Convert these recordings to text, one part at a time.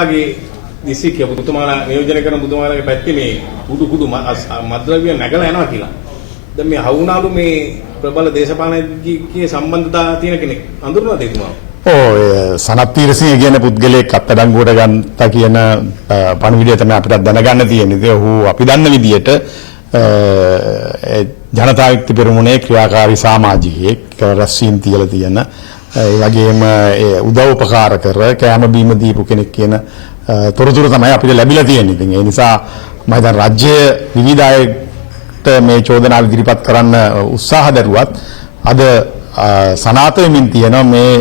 ලගේ දිසික බුදුමාලා නියෝජනය කරන බුදුමාලාගේ පැත්තේ මේ කුඩු මද්ද්‍රව්‍ය නැගලා යනවා කියලා. දැන් මේ හවුනාලු මේ ප්‍රබල දේශපාලනඥයෙක්ගේ සම්බන්ධතා තියෙන කෙනෙක් අඳුරනවද එතුමා? සනත් තීරසිංහ කියන පුද්ගලයෙක් අත්අඩංගුවට ගත්තා කියන පණිවිඩය තමයි අපිට දැනගන්න තියෙන්නේ. ඔහු අපි දන්න විදිහට ජනතා විමුක්ති පෙරමුණේ ක්‍රියාකාරී සමාජිකයෙක් රැස්වීම් තියලා තියෙන ඒ වගේම උදව් උපකාර කර කැම බීම දීපු කෙනෙක් කියන තොරතුරු තමයි අපිට ලැබිලා තියෙන්නේ. ඉතින් ඒ නිසා මම හිතන රාජ්‍ය විවිධ අයට මේ චෝදනාව ඉදිරිපත් කරන්න උත්සාහ දරුවත් අද සනාත වෙමින් තියෙන මේ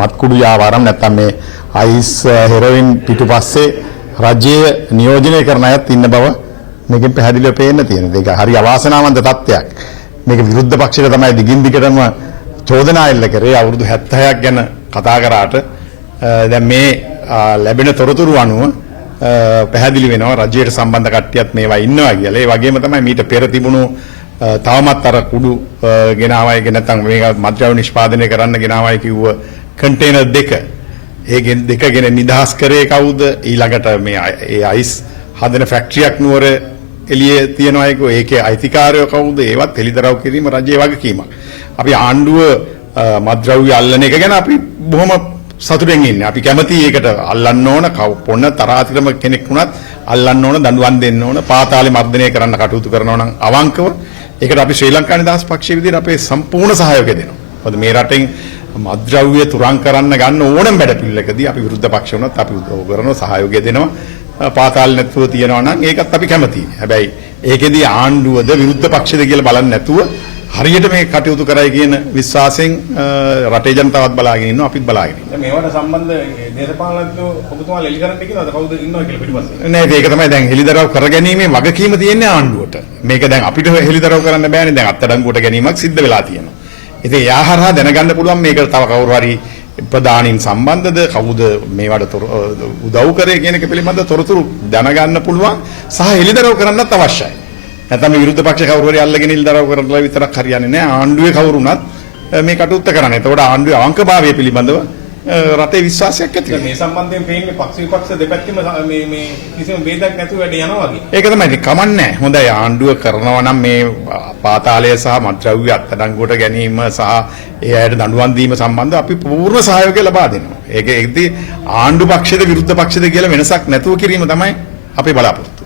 මත්කුඩු ව්‍යාපාරම් නැත්නම් මේ අයිස් හෙරොයින් පිටුපස්සේ රාජ්‍ය නියෝජනය කරන අයත් ඉන්න බව මේකෙන් පැහැදිලිව පේන්න තියෙනවා. ඒක හරි අවාසනාවන්ත තත්ත්වයක්. මේක විරුද්ධ පක්ෂයට තමයි දිගින් දිගටම චෝදනා එල්ල කරේ. අවුරුදු 76ක් ගැන කතා කරාට දැන් මේ ලැබෙන තොරතුරු අනුව පැහැදිලි වෙනවා රජයට සම්බන්ධ කට්ටියත් මේවා ඉන්නවා කියලා. ඒ වගේම තමයි මීට පෙර තිබුණු තවමත් අර කුඩු ගෙනාවයි නැත්නම් මේක මද්ද්‍රව්‍ය නිෂ්පාදනය කරන්න ගෙනාවයි කිව්ව කන්ටේනර් දෙක. ඒකෙන් දෙකගෙන නිදහස් කරේ කවුද? ඊළඟට මේ ඒ අයිස් හදන ෆැක්ටරියක් නුවර එළියේ තියනවා ඒකේ අයිතිකාරයෝ කවුද? ඒවත් හෙළිදරව් කිරීම රජයේ වගකීමක්. අපි ආණ්ඩුව මද්ද්‍රව්‍ය අල්ලන එක ගැන අපි බොහොම සතුටෙන් ඉන්නේ. අපි කැමති ඒකට අල්ලන්න ඕන පොන්න තරාතිරම කෙනෙක් වුණත් අල්ලන්න ඕන, දඬුවම් දෙන්න ඕන, පාතාලේ මර්ධනය කරන්න කටයුතු කරනවා නම් අවංකව ඒකට අපි ශ්‍රී ලංකා නිදහස් පක්ෂයේ විදිහට අපේ සම්පූර්ණ සහයෝගය දෙනවා. මොකද මේ රටෙන් මද්ද්‍රව්‍ය තුරන් කරන්න ගන්න ඕනම වැඩපිළිවෙලකදී අපි විරුද්ධ පක්ෂ වුණත් අපි උදව් කරනවා, සහයෝගය දෙනවා. පාතාල නැතුව තියනවා නම් ඒකත් අපි කැමතියි. හැබැයි ඒකෙදී ආණ්ඩුවද විරුද්ධ පක්ෂද කියලා බලන්නේ නැතුව හරියට මේ කටයුතු කරයි කියන විශ්වාසයෙන් රටේ ජනතාවත් බලාගෙන ඉන්නවා, අපිත් බලාගෙන ඉන්නවා. දැන් මේවට සම්බන්ධ දේශපාලනඥයෝ ඔබතුමාලා එලි කරන්න කියනවාද කවුද ඉන්නවා කියලා පිටිපස්සේ? නෑ ඒක තමයි දැන් හෙළිදරව් කරගැනීමේ වගකීම තියෙන්නේ ආණ්ඩුවට. මේක දැන් අපිට හෙළිදරව් කරන්න බෑනේ. දැන් අත්අඩංගුවට ගැනීමක් සිද්ධ වෙලා තියෙනවා. ඉතින් යාහරහා දැනගන්න පුළුවන් මේක තව කවුරු හරි ප්‍රධානීන් සම්බන්ධද කවුද මේවට උදව් කරේ කියන එක පිළිබඳ තොරතුරු දැනගන්න පුළුවන් සහ හෙළිදරව් කරන්නත් අවශ්‍යයි. නැත්නම් මේ විරුද්ධ පක්ෂ කවුරු හරි අල්ලගෙන හෙළිදරව් කරලා විතරක් හරියන්නේ නැහැ. ආණ්ඩුවේ කවුරුණත් මේ කටයුත්ත කරන්නේ. එතකොට ආණ්ඩුවේ අවංකභාවය පිළිබඳව රටේ විශ්වාසයක් ඇති වෙනවා. මේ සම්බන්ධයෙන් පේන්නේ පක්ෂ විපක්ෂ දෙපැත්තෙම මේ කිසිම ભેදයක් නැතුව වැඩ යනවා වගේ. ඒක තමයි කමන්නේ. හොඳයි ආණ්ඩුව කරනවා නම් මේ පාතාලය සහ මද්ද්‍රව්‍ය අත්අඩංගුවට ගැනීම සහ ඒ අයට දඬුවම් දීම සම්බන්ධව අපි පූර්ණ සහයෝගය ලබා දෙනවා. ඒකෙදි ආණ්ඩු පක්ෂද විරුද්ධ පක්ෂද කියලා වෙනසක් නැතුව කිරීම තමයි අපේ බලාපොරොත්තු.